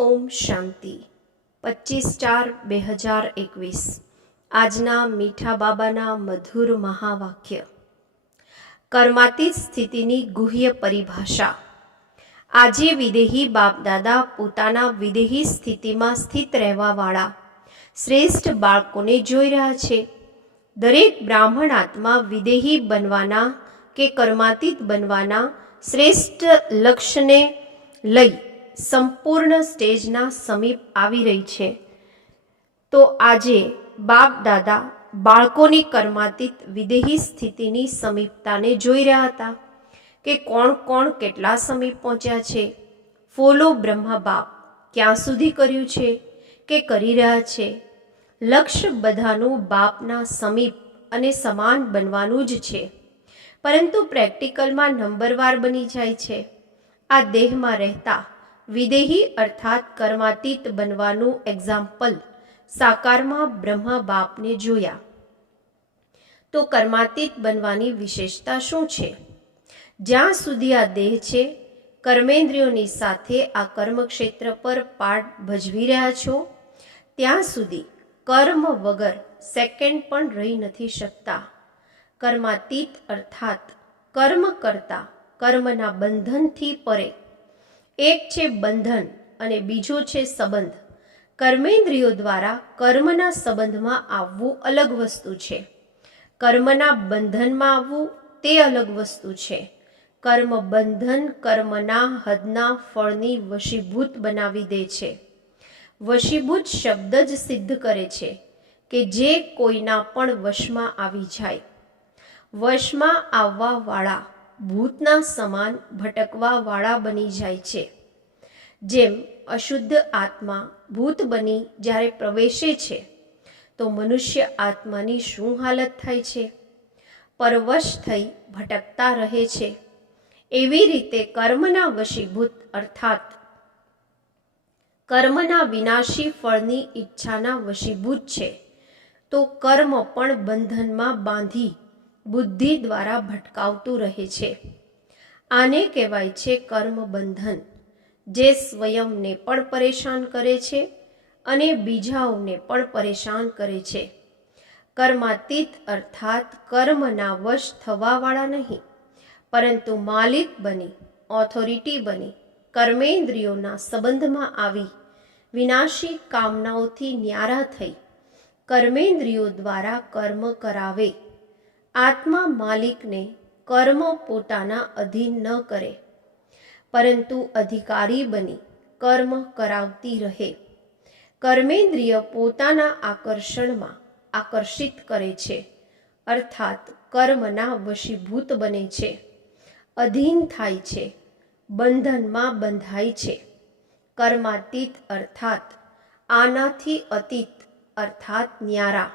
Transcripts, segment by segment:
ઓમ શાંતિ 25/4/2021 આજના મીઠા બાબાના મધુર મહાવાક્ય. કર્માતીત સ્થિતિની ગુહ્ય પરિભાષા. આજે વિદેહી બાપદાદા પોતાના વિદેહી સ્થિતિમાં સ્થિત રહેવાવાળા શ્રેષ્ઠ બાળકોને જોઈ રહ્યા છે. દરેક બ્રાહ્મણ આત્મા વિદેહી બનવાના કે કર્માતીત બનવાના શ્રેષ્ઠ લક્ષ્યને લઈ સંપૂર્ણ સ્ટેજના સમીપ આવી રહી છે. તો આજે બાપ દાદા બાળકોની કર્માતીત વિદેહી સ્થિતિની સમીપતાને જોઈ રહ્યા હતા કે કોણ કોણ કેટલા સમીપ પહોંચ્યા છે. ફોલો બ્રહ્મા બાપ ક્યાં સુધી કર્યું છે કે કરી રહ્યા છે. લક્ષ્ય બધાનું બાપના સમીપ અને સમાન બનવાનું જ છે, પરંતુ પ્રેક્ટિકલમાં નંબરવાર બની જાય છે. આ દેહમાં રહેતા વિદેહી અર્થાત કર્માતીત બનવાનું એક્ઝામ્પલ સાકારમાં બ્રહ્મા બાપને જોયા. તો કર્માતીત બનવાની વિશેષતા શું છે? જ્યાં સુધી આ દેહ છે, કર્મેન્દ્રિયોની સાથે આ કર્મક્ષેત્ર પર પાઠ ભજવી રહ્યા છો, ત્યાં સુધી કર્મ વગર સેકન્ડ પણ રહી નથી શકતા. કર્માતીત અર્થાત કર્મ કરતા કર્મના બંધનથી પરે. એક છે બંધન અને બીજો છે સંબંધ. કર્મેન્દ્રિયો દ્વારા કર્મના સંબંધમાં આવવું અલગ વસ્તુ છે. કર્મના બંધનમાં આવવું તે અલગ વસ્તુ છે. કર્મ બંધન કર્મના હદના ફળની વશીભૂત બનાવી દે છે. વશીભૂત શબ્દ જ સિદ્ધ કરે છે કે જે કોઈના પણ વશમાં આવી જાય. વશમાં આવવા વાળા ભૂતના સમાન ભટકવા વાળા બની જાય છે. જેમ અશુદ્ધ આત્મા ભૂત બની જ્યારે પ્રવેશે છે તો મનુષ્ય આત્માની શું હાલત થાય છે? પરવશ થઈ ભટકતા રહે છે. એવી રીતે કર્મના વશીભૂત અર્થાત કર્મના વિનાશી ફળની ઈચ્છાના વશીભૂત છે. તો કર્મ પણ બંધનમાં બાંધી બુદ્ધિ દ્વારા ભટકાવતું રહે છે. આને કહેવાય છે કર્મ બંધન, જે સ્વયંને પણ પરેશાન કરે છે અને બીજાઓને પણ પરેશાન કરે છે. કર્માતીત અર્થાત કર્મના વશ થવાવાળા નહીં, પરંતુ માલિક બની ઓથોરિટી બની કર્મેન્દ્રિયોના સંબંધમાં આવી વિનાશી કામનાઓથી ન્યારા થઈ કર્મેન્દ્રિયો દ્વારા કર્મ કરાવે. આત્મા માલિકને કર્મ પોતાના અધીન ન કરે, પરંતુ અધિકારી બની કર્મ કરાવતી રહે. કર્મેન્દ્રિય પોતાના આકર્ષણમાં આકર્ષિત કરે છે, અર્થાત કર્મના વશીભૂત બને છે, અધીન થાય છે, બંધનમાં બંધાય છે. કર્માતીત અર્થાત આનાથી અતીત અર્થાત ન્યારા.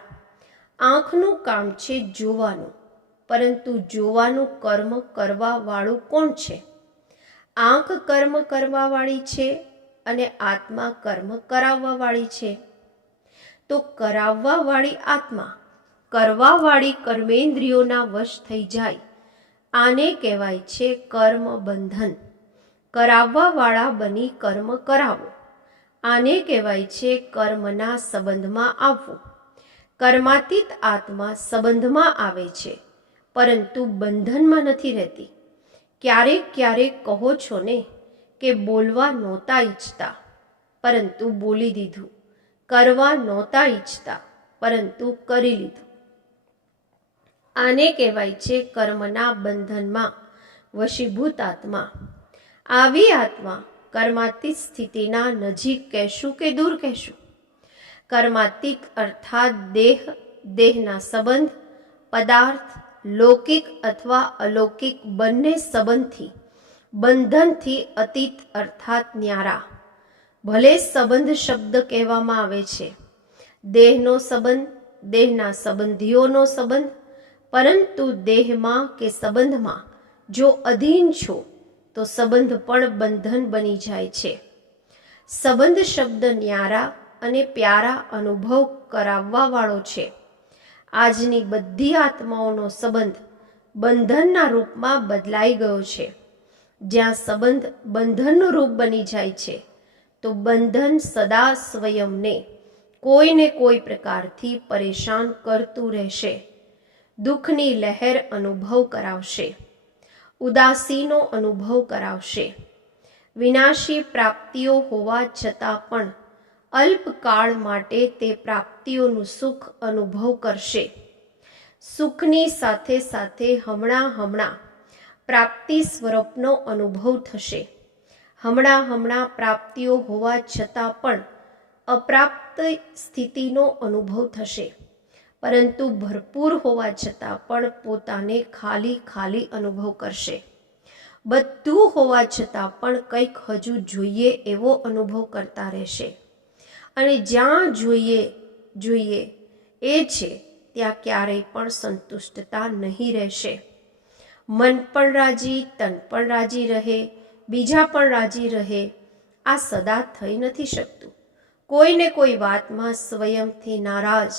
આંખનું કામ છે જોવાનું, પરંતુ જોવાનું કર્મ કરવા વાળું કોણ છે? આંખ કર્મ કરવા વાળી છે અને આત્મા કર્મ કરાવવા વાળી છે. તો કરાવવા વાળી આત્મા કરવા વાળી કર્મેન્દ્રિયોના વશ થઈ જાય. આને કહેવાય છે કર્મ બંધન. કરાવવા વાળા બની કર્મ કરાવો. આને કહેવાય છે કર્મના સંબંધમાં આવવું. કર્માતીત આત્મા સંબંધમાં આવે છે, પરંતુ બંધનમાં નથી રહેતી. ક્યારેક ક્યારેક કહો છો ને કે બોલવા નહોતા ઈચ્છતા, પરંતુ બોલી દીધું. કરવા નહોતા ઈચ્છતા, પરંતુ કરી લીધું. આને કહેવાય છે કર્મના બંધનમાં વશીભૂત આત્મા. આવી આત્મા કર્માતીત સ્થિતિના નજીક કહેશું કે દૂર કહેશું? કર્માતીત અર્થાત દેહ, દેહના સંબંધ, પદાર્થ, લૌકિક અથવા અલૌકિક બંને સંબંધથી બંધનથી અતીત અર્થાત ન્યારા. ભલે સંબંધ શબ્દ કહેવામાં આવે છે, દેહનો સંબંધ, દેહના સંબંધીઓનો સંબંધ, પરંતુ દેહમાં કે સંબંધમાં જો અધીન છો તો સંબંધ પણ બંધન બની જાય છે. સંબંધ શબ્દ ન્યારા અને પ્યારા અનુભવ કરાવવા વાળો છે. આજની બધી આત્માઓનો સંબંધ બંધનના રૂપમાં બદલાઈ ગયો છે. જ્યાં સંબંધ બંધનનું રૂપ બની જાય છે, તો બંધન સદા સ્વયંને કોઈને કોઈ પ્રકારથી પરેશાન કરતું રહેશે, દુઃખની લહેર અનુભવ કરાવશે, ઉદાસીનો અનુભવ કરાવશે. વિનાશી પ્રાપ્તિઓ હોવા છતાં પણ અલ્પકાળ માટે તે પ્રાપ્તિઓનું સુખ અનુભવ કરશે. સુખની સાથે સાથે હમણાં પ્રાપ્તિ સ્વરૂપનો અનુભવ થશે. હમણાં પ્રાપ્તિઓ હોવા છતાં પણ અપ્રાપ્ત સ્થિતિનો અનુભવ થશે, પરંતુ ભરપૂર હોવા છતાં પણ પોતાને ખાલી અનુભવ કરશે. બધું હોવા છતાં પણ કંઈક હજુ જોઈએ એવો અનુભવ કરતા રહેશે. અને જ્યાં જોઈએ એ છે ત્યાં ક્યારેય પણ સંતુષ્ટતા નહીં રહેશે. મન પણ રાજી, તન પણ રાજી રહે, બીજા પણ રાજી રહે, આ સદા થઈ નથી શકતું. કોઈને કોઈ વાતમાં સ્વયંથી નારાજ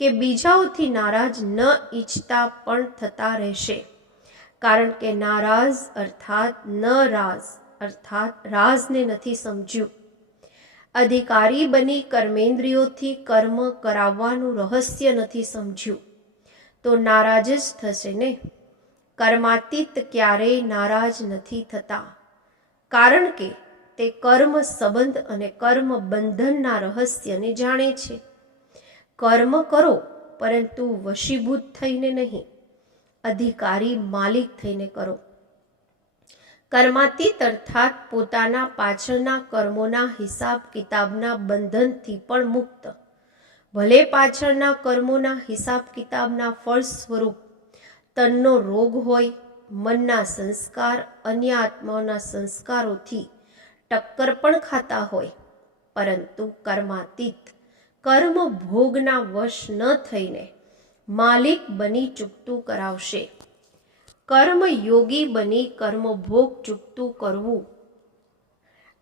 કે બીજાઓથી નારાજ ન ઈચ્છતા પણ થતા રહેશે. કારણ કે નારાજ અર્થાત નરાજ અર્થાત રાજને નથી સમજ્યું. અધિકારી બની કર્મેન્દ્રિયોથી કર્મ કરાવવાનું રહસ્ય નથી સમજ્યું તો નારાજ જ થશે ને. કર્માતીત ક્યારેય નારાજ નથી થતા, કારણ કે તે કર્મ સંબંધ અને કર્મ બંધનના રહસ્યને જાણે છે. કર્મ કરો પરંતુ વશીભૂત થઈને નહીં, અધિકારી માલિક થઈને કરો. કર્માતીત અર્થાત પોતાના પાછળના કર્મોના હિસાબ કિતાબના બંધનથી પણ મુક્ત. ભલે પાછળના કર્મોના હિસાબ કિતાબના ફળ સ્વરૂપ તનનો રોગ હોય, મનના સંસ્કાર અન્ય આત્માઓના સંસ્કારોથી ટક્કર પણ ખાતા હોય, પરંતુ કર્માતીત કર્મ ભોગના વશ ન થઈને માલિક બની ચૂકતું કરાવશે. કર્મ યોગી બની કર્મ ભોગ ચૂકતું કરવું,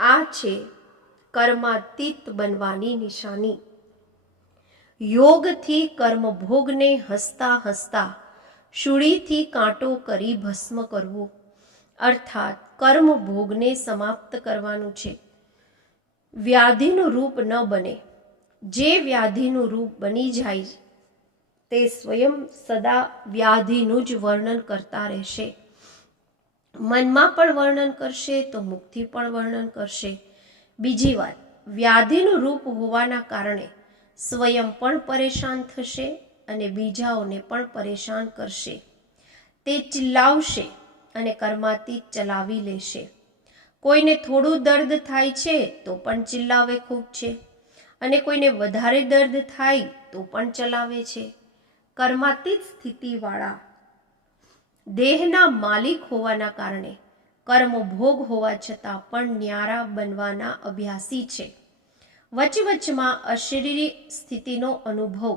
આ છે કર્માતીત બનવાની નિશાની. યોગથી કર્મભોગને હસતા શૂળીથી કાંટો કરી ભસ્મ કરવું, અર્થાત કર્મભોગને સમાપ્ત કરવાનું છે. વ્યાધિનું રૂપ ન બને. જે વ્યાધિનું રૂપ બની જાય તે સ્વયં સદા વ્યાધિનું જ વર્ણન કરતા રહેશે. મનમાં પણ વર્ણન કરશે તો મુખથી પણ વર્ણન કરશે. બીજી વાત, વ્યાધિનું રૂપ હોવાના કારણે સ્વયં પણ પરેશાન થશે અને બીજાઓને પણ પરેશાન કરશે. તે ચિલ્લાવશે અને કર્માતીત ચલાવી લેશે. કોઈને થોડું દર્દ થાય છે તો પણ ચિલ્લાવે ખૂબ છે, અને કોઈને વધારે દર્દ થાય તો પણ ચલાવે છે. કર્માતીત સ્થિતિવાળા દેહના માલિક હોવાના કારણે કર્મભોગ હોવા છતાં પણ ન્યારા બનવાના અભ્યાસી છે. વચમાં અશરીરી સ્થિતિનો અનુભવ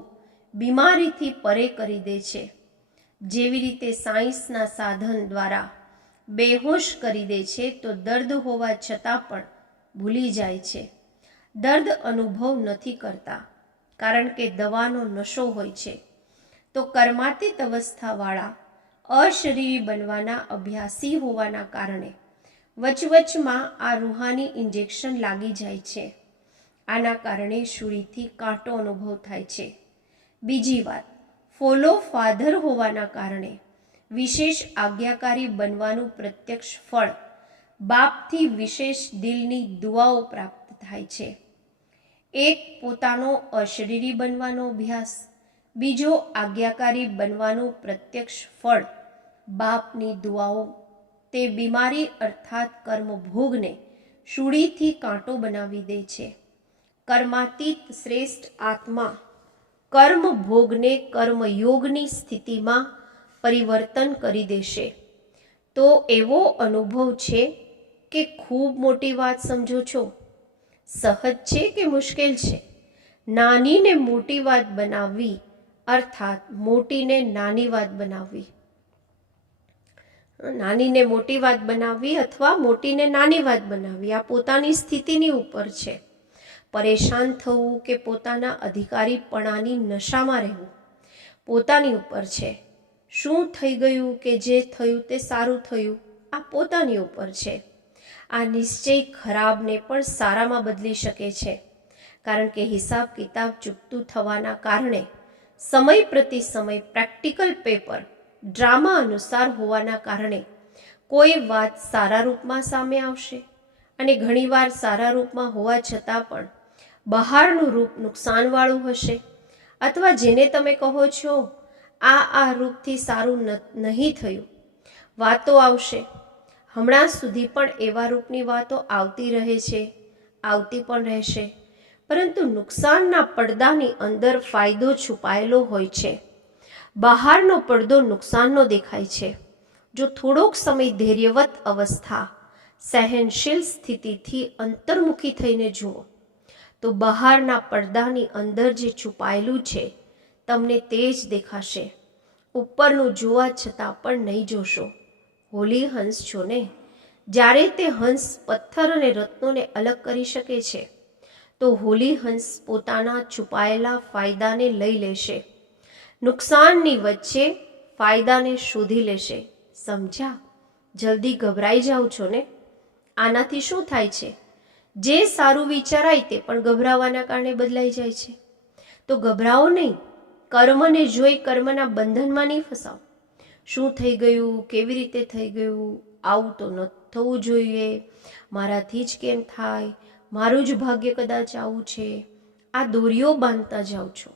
બીમારીથી પરે કરી દે છે. જેવી રીતે સાયન્સના સાધન દ્વારા બેહોશ કરી દે છે તો દર્દ હોવા છતાં પણ ભૂલી જાય છે. દર્દ અનુભવ નથી કરતા, કારણ કે દવાનો નશો હોય છે. તો કર્માતીત અવસ્થાવાળા અશરીરી બનવાના અભ્યાસી હોવાના કારણે વચમાં આ રૂહાની ઇન્જેક્શન લાગી જાય છે. આના કારણે શૂળીથી કાંટો અનુભવ થાય છે. બીજી વાત, ફોલો ફાધર હોવાના કારણે વિશેષ આજ્ઞાકારી બનવાનું પ્રત્યક્ષ ફળ બાપથી વિશેષ દિલની દુઆઓ પ્રાપ્ત થાય છે. એક પોતાનો અશરીરી બનવાનો અભ્યાસ, બીજો આજ્ઞાકારી બનવાનું પ્રત્યક્ષ ફળ બાપની દુઆઓ. તે બીમારી અર્થાત કર્મભોગને શૂળીથી કાંટો બનાવી દે છે. કર્માતીત શ્રેષ્ઠ આત્મા કર્મભોગને કર્મયોગની સ્થિતિમાં પરિવર્તન કરી દેશે. તો એવો અનુભવ છે કે ખૂબ મોટી વાત સમજો છો? સહજ છે કે મુશ્કેલ છે? નાનીને મોટી વાત બનાવવી અર્થાત મોટીને નાની વાત બનાવવી. નાનીને મોટી વાત બનાવવી અથવા મોટીને નાની વાત બનાવવી, આ પોતાની સ્થિતિની ઉપર છે. પરેશાન થવું કે પોતાના અધિકારીપણાની નશામાં રહેવું પોતાની ઉપર છે. શું થઈ ગયું કે જે થયું તે સારું થયું, આ પોતાની ઉપર છે. આ નિશ્ચય ખરાબને પણ સારામાં બદલી શકે છે, કારણ કે હિસાબ કિતાબ ચૂકતું થવાના કારણે સમય પ્રતિ સમય પ્રેક્ટિકલ પેપર ડ્રામા અનુસાર હોવાના કારણે કોઈ વાત સારા રૂપમાં સામે આવશે અને ઘણીવાર સારા રૂપમાં હોવા છતાં પણ બહારનું રૂપ નુકસાનવાળું હશે, અથવા જેને તમે કહો છો આ રૂપથી સારું નહીં થયું, વાતો આવશે. હમણાં સુધી પણ એવા રૂપની વાતો આવતી રહે છે, આવતી પણ રહેશે, પરંતુ નુકસાનના પડદાની અંદર ફાયદો છુપાયેલો હોય છે. બહારનો પડદો નુકસાનનો દેખાય છે. જો થોડોક સમય ધૈર્યવત અવસ્થા, સહનશીલ સ્થિતિથી અંતર્મુખી થઈને જુઓ તો બહારના પડદાની અંદર જે છુપાયેલું છે તમને તે જ દેખાશે. ઉપરનું જોવા છતાં પણ નહીં જોશો. હોલી હંસ છો ને, જ્યારે તે હંસ પથ્થર અને રત્નોને અલગ કરી શકે છે તો હોલી હંસ પોતાના છુપાયેલા ફાયદાને લઈ લેશે, નુકસાનની વચ્ચે ફાયદાને શોધી લેશે. સમજ્યા? જલ્દી ગભરાઈ જાઓ છો ને. આનાથી શું થાય છે? જે સારું વિચારાય તે પણ ગભરાવાના કારણે બદલાઈ જાય છે. તો ગભરાઓ નહીં. કર્મને જોઈ કર્મના બંધનમાં નહીં ફસાવો. શું થઈ ગયું, કેવી રીતે થઈ ગયું, આવું તો ન થવું જોઈએ, મારાથી જ કેમ થાય, મારું જ ભાગ્ય કદાચ આવું છે. આ દોરીઓ બાંધતા જાઓ છો.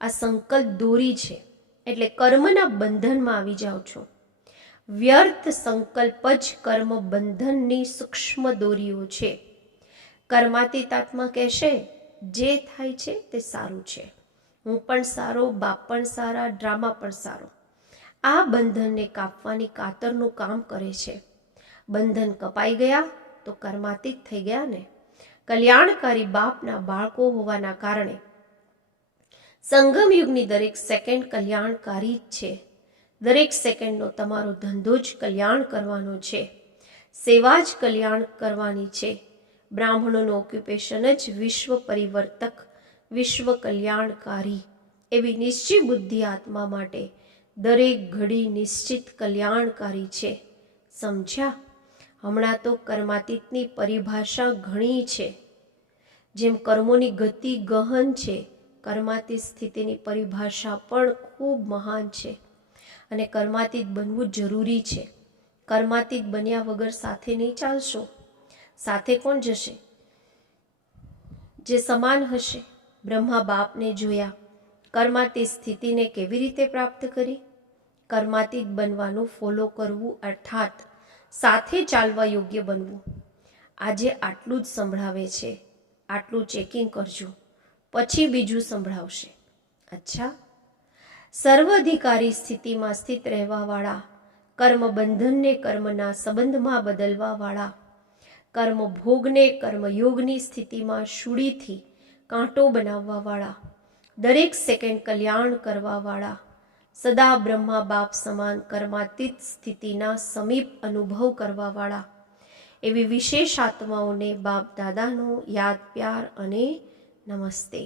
આ સંકલ્પ દોરી છે એટલે કર્મના બંધનમાં આવી જાઓ છો. વ્યર્થ સંકલ્પ જ કર્મ બંધનની સૂક્ષ્મ દોરીઓ છે. કર્માતીત આત્મા કહેશે જે થાય છે તે સારું છે, હું પણ સારો, બાપ પણ સારા, ડ્રામા પણ સારો. આ બંધનને કાપવાની કાતરનું કામ કરે છે. બંધન કપાઈ ગયા તો કર્માતીત થઈ ગયા ને. કલ્યાણકારી બાપના બાળકો હોવાના કારણે સંગમ યુગની દરેક સેકન્ડ કલ્યાણકારી જ છે. દરેક સેકન્ડનો તમારો ધંધો જ કલ્યાણ કરવાનો છે, સેવા જ કલ્યાણ કરવાની છે. બ્રાહ્મણોનું ઓક્યુપેશન જ વિશ્વ પરિવર્તક, વિશ્વ કલ્યાણકારી એવી નિશ્ચિત બુદ્ધિ આત્મા માટે દરેક ઘડી નિશ્ચિત કલ્યાણકારી છે. સમજ્યા? હમણાં તો કર્માતીતની પરિભાષા ઘણી છે. જેમ કર્મોની ગતિ ગહન છે, કર્માતીત સ્થિતિની પરિભાષા પણ ખૂબ મહાન છે અને કર્માતીત બનવું જરૂરી છે. કર્માતીત બન્યા વગર સાથે નહીં ચાલશો. સાથે કોણ જશે? જે સમાન હશે. બ્રહ્મા બાપને જોયા. કર્માતીત સ્થિતિને કેવી રીતે પ્રાપ્ત કરી? કર્માતીત બનવાનું ફોલો કરવું, અર્થાત સાથે ચાલવા યોગ્ય બનવું. આજે આટલું જ સંભળાવે છે, આટલું ચેકિંગ કરજો, પછી બીજું સંભળાવશે. અચ્છા, સર્વાધિકારી સ્થિતિમાં સ્થિત રહેવાવાળા, કર્મ બંધનને કર્મના સંબંધમાં બદલવાવાળા, કર્મ ભોગને કર્મયોગની સ્થિતિમાં શૂળીથી કાંટો બનાવવાવાળા, દરેક સેકન્ડ કલ્યાણ કરવાવાળા, સદા બ્રહ્મા બાપ સમાન કર્માતીત સ્થિતિના સમીપ અનુભવ કરવાવાળા એવી વિશેષ આત્માઓને બાપ દાદાનો યાદ, પ્યાર અને નમસ્તે.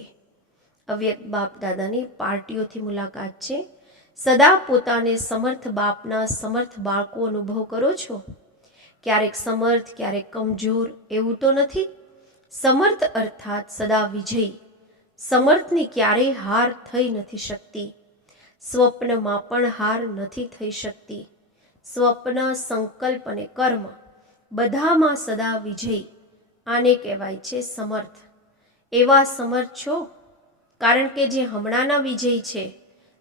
અવ્યક્ત બાપ દાદાની પાર્ટીઓથી મુલાકાત છે. સદા પોતાને સમર્થ બાપના સમર્થ બાળકો અનુભવ કરો છો. ક્યારેક સમર્થ, ક્યારેક કમજોર એવું તો નથી. સમર્થ અર્થાત સદા વિજયી. સમર્થની ક્યારેય હાર થઈ નથી શકતી. સ્વપ્નમાં પણ હાર નથી થઈ શકતી. સ્વપ્ન, સંકલ્પ અને કર્મ બધામાં સદા વિજયી. આને કહેવાય છે સમર્થ. એવા સમર્થ છો કારણ કે જે હમણાંના વિજય છે,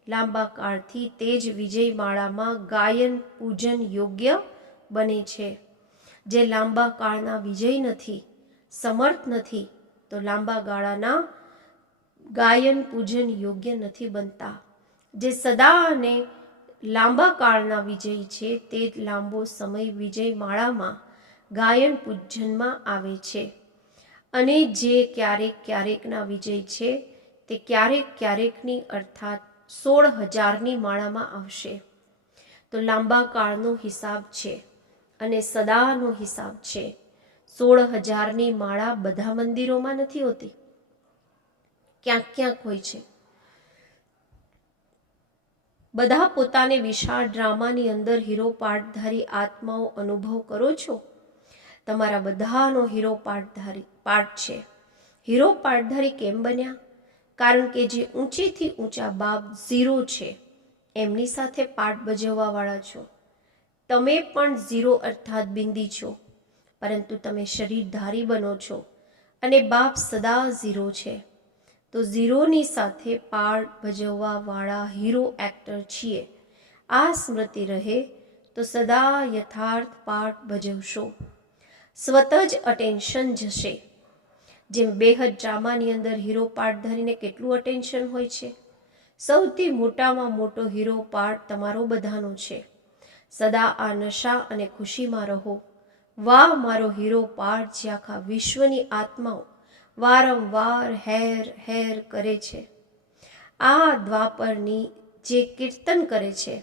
લાંબા કાળથી તે જ વિજય માળામાં ગાયન પૂજન યોગ્ય બને છે. જે લાંબા કાળના વિજય નથી, સમર્થ નથી, તો લાંબા ગાળાના ગાયન પૂજન યોગ્ય નથી બનતા. જે સદા અને લાંબા કાળના વિજય છે તે લાંબો સમય વિજય માળામાં ગાયન પૂજનમાં આવે છે. અને જે ક્યારેક ક્યારેકના વિજય છે તે ક્યારેક ક્યારેકની અર્થાત 16,000ની માળામાં આવશે. તો લાંબા કાળનો હિસાબ છે અને સદાનો હિસાબ છે. 16,000ની માળા બધા મંદિરોમાં નથી હોતી, ક્યાંક ક્યાંક હોય છે. બધા પોતાને વિશાળ ડ્રામાની અંદર હીરો પાઠધારી આત્માઓ અનુભવ કરો છો. તમારા બધાનો હીરો પાઠ છે. હીરો પાઠધારી કેમ બન્યા? કારણ કે જે ઊંચેથી ઊંચા બાપ ઝીરો છે એમની સાથે પાઠ ભજવવાવાળા છો. તમે પણ ઝીરો અર્થાત બિંદી છો, પરંતુ તમે શરીરધારી બનો છો અને બાપ સદા ઝીરો છે. તો ઝીરોની સાથે પાઠ ભજવવાવાળા હીરો એક્ટર છીએ. આ સ્મૃતિ રહે તો સદા યથાર્થ પાઠ ભજવશો. સ્વત જ અટેન્શન જશે. જેમ બેહદ ડ્રામાની અંદર હીરો પાર્ટ ધરીને કેટલું અટેન્શન હોય છે. સૌથી મોટામાં મોટો હીરો પાર્ટ તમારો બધાનો છે. સદા આ નશા અને ખુશીમાં રહો. વાહ મારો હીરો પાર્ટ જે આખા વિશ્વની આત્માઓ વારંવાર હેર હેર કરે છે. આ દ્વાપરની જે કીર્તન કરે છે,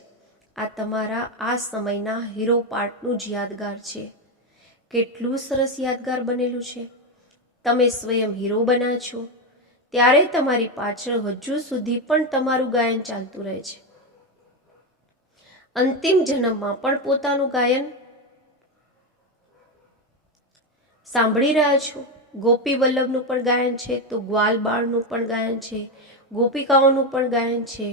આ તમારા આ સમયના હીરો પાર્ટનું જ યાદગાર છે. કેટલું સરસ યાદગાર બનેલું છે. તમે સ્વયં હીરો બન્યા છો ત્યારે તમારી પાછળ હજુ સુધી પણ તમારું ગાયન ચાલતું રહે છે. અંતિમ જન્મમાં પણ પોતાનું ગાયન સાંભળી રહ્યા છો. ગોપી વલ્લભનું પણ ગાયન છે, તો ગ્વાલ બાળનું પણ ગાયન છે, ગોપિકાઓનું પણ ગાયન છે,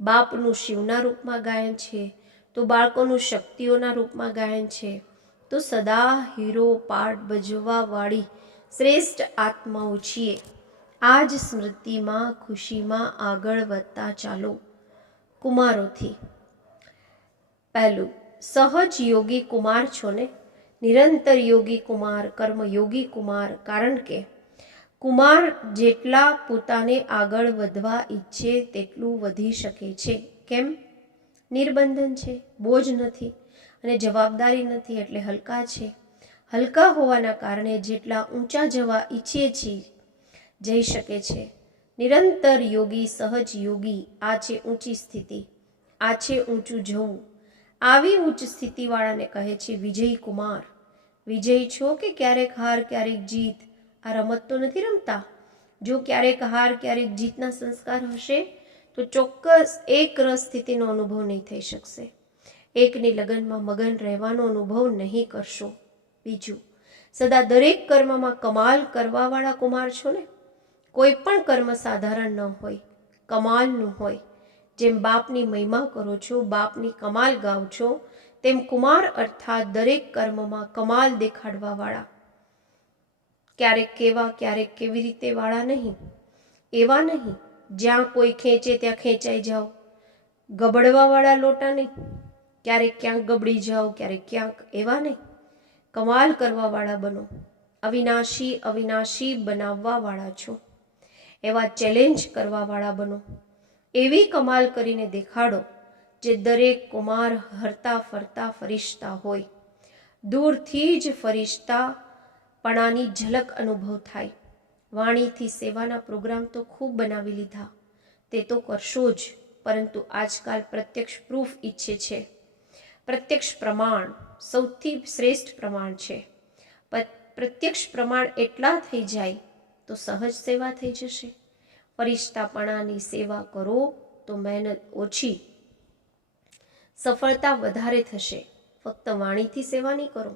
બાપનું શિવના રૂપમાં ગાયન છે, તો બાળકોનું શક્તિઓના રૂપમાં ગાયન છે. તો સદા હીરો પાઠ ભજવવા વાળી શ્રેષ્ઠ આત્માઓ છીએ. આ જ સ્મૃતિમાં ખુશીમાં આગળ વધતા ચાલો. કુમારોથી પહેલું, સહજ યોગી કુમાર છો ને, નિરંતર યોગી કુમાર, કર્મયોગી કુમાર. કારણ કે કુમાર જેટલા પોતાને આગળ વધવા ઈચ્છે તેટલું વધી શકે છે. કેમ? નિર્બંધન છે, બોજ નથી અને જવાબદારી નથી, એટલે હલકા છે. હલકા હોવાના કારણે જેટલા ઊંચા જવા ઈચ્છીએ છીએ જઈ શકે છે. નિરંતર યોગી, સહજ યોગી, આ છે ઊંચી સ્થિતિ, આ છે ઊંચું જવું. આવી ઉચ્ચ સ્થિતિવાળાને કહે છે વિજયી કુમાર. વિજયી છો કે ક્યારેક હાર ક્યારેક જીત? આ રમત તો નથી રમતા. જો ક્યારેક હાર ક્યારેક જીતના સંસ્કાર હશે તો ચોક્કસ એક રસ સ્થિતિનો અનુભવ નહીં થઈ શકશે. એકની લગનમાં મગન રહેવાનો અનુભવ નહીં કરશો. બીજું, સદા દરેક કર્મમાં કમાલ કરવાવાળા કુમાર છો ને. કોઈ પણ કર્મ સાધારણ ન હોય, કમાલનું હોય. જેમ બાપની મહિમા કરો છો, બાપની કમાલ ગાઓ છો, તેમ કુમાર અર્થાત દરેક કર્મમાં કમાલ દેખાડવાવાળા. ક્યારેક કેવા ક્યારેક કેવી રીતે વાળા નહીં, એવા નહીં જ્યાં કોઈ ખેંચે ત્યાં ખેંચાઈ જાઓ. ગબડવાવાળા લોટા નહીં, ક્યારેક ક્યાંક ગબડી જાઓ ક્યારેક ક્યાંક, એવા નહીં. કમાલ કરવાવાળા બનો. અવિનાશી અવિનાશી બનાવવાવાળા છો, એવા ચેલેન્જ કરવાવાળા બનો. એવી કમાલ કરીને દેખાડો જે દરેક કુમાર હરતા ફરતા ફરિશ્તા હોય. દૂરથી જ ફરિશ્તાપણાની ઝલક અનુભવ થાય. વાણીથી સેવાના પ્રોગ્રામ તો ખૂબ બનાવી લીધા, તે તો કરશો જ, પરંતુ આજકાલ પ્રત્યક્ષ પ્રૂફ ઈચ્છે છે. પ્રત્યક્ષ પ્રમાણ સૌથી શ્રેષ્ઠ પ્રમાણ છે. પ્રત્યક્ષ પ્રમાણ એટલા થઈ જાય તો સહજ સેવા થઈ જશે. ફરિશ્તાપણાની સેવા કરો તો મહેનત ઓછી, સફળતા વધારે થશે. ફક્ત વાણીથી સેવા નહીં કરો,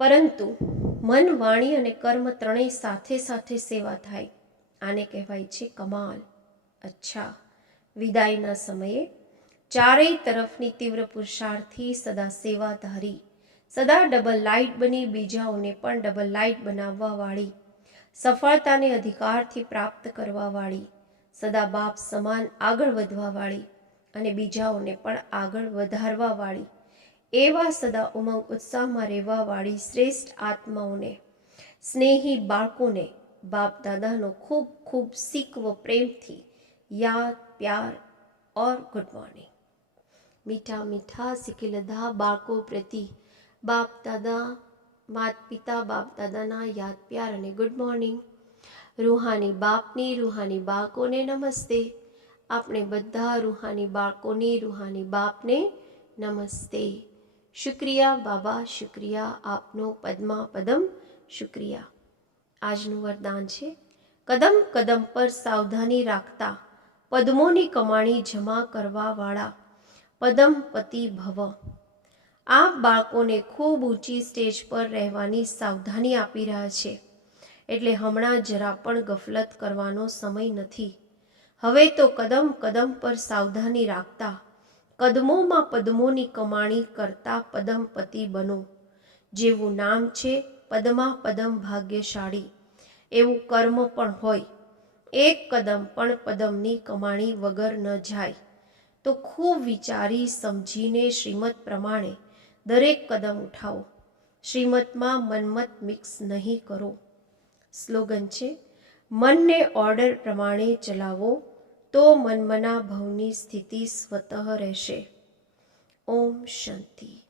પરંતુ મન, વાણી અને કર્મ ત્રણેય સાથે સાથે સેવા થાય. આને કહેવાય છે કમાલ. અચ્છા, વિદાયના સમયે ચારેય તરફની તીવ્ર પુરુષાર્થથી સદા સેવાધારી, સદા ડબલ લાઇટ બની બીજાઓને પણ ડબલ લાઇટ બનાવવા વાળી, સફળતાને અધિકારથી પ્રાપ્ત કરવા વાળી, સદા બાપ સમાન આગળ વધવા વાળી અને બીજાઓને પણ આગળ વધારવા વાળી, એવા સદા ઉમંગ ઉત્સાહમાં રહેવા વાળી શ્રેષ્ઠ આત્માઓને, સ્નેહી બાળકોને બાપ દાદાનો ખૂબ ખૂબ શીખવો પ્રેમથી યાદ, પ્યાર और गुड मॉर्निंग. मीठा मीठा सिकिलधा बाळको प्रति बाप दादा, मात પિતા, બાપ દાદાના યાદ, પ્યાર અને ગુડ મોર્નિંગ. રૂહાની બાપની, રૂહાની બાળકોને નમસ્તે. આપણે બધા રૂહાની બાળકોની, રૂહાની બાપને નમસ્તે. શુક્રિયા બાબા, શુક્રિયા આપનો પદ્મા પદમ, શુક્રિયા. આજનું વરદાન છે, કદમ કદમ પર સાવધાની રાખતા પદ્મોની કમાણી જમા કરવાવાળા પદમપતિ ભવ. આપ બાળકોને ખૂબ ઊંચી સ્ટેજ પર રહેવાની સાવધાની આપી રહ્યા છે, એટલે હમણાં જરા પણ ગફલત કરવાનો સમય નથી. હવે તો કદમ કદમ પર સાવધાની રાખતા કદમોમાં પદ્મોની કમાણી કરતા પદમપતિ બનો. જેવું નામ છે પદમા પદમ ભાગ્યશાળી, એવું કર્મ પણ હોય. એક કદમ પણ પદમની કમાણી વગર ન જાય. તો ખૂબ વિચારી સમજીને શ્રીમત પ્રમાણે દરેક કદમ ઉઠાવો. શ્રીમતમાં મનમત મિક્સ નહીં કરો. સ્લોગન છે, મનને ઓર્ડર પ્રમાણે ચલાવો તો મનમના ભવની સ્થિતિ સ્વતઃ રહેશે. ઓમ શાંતિ.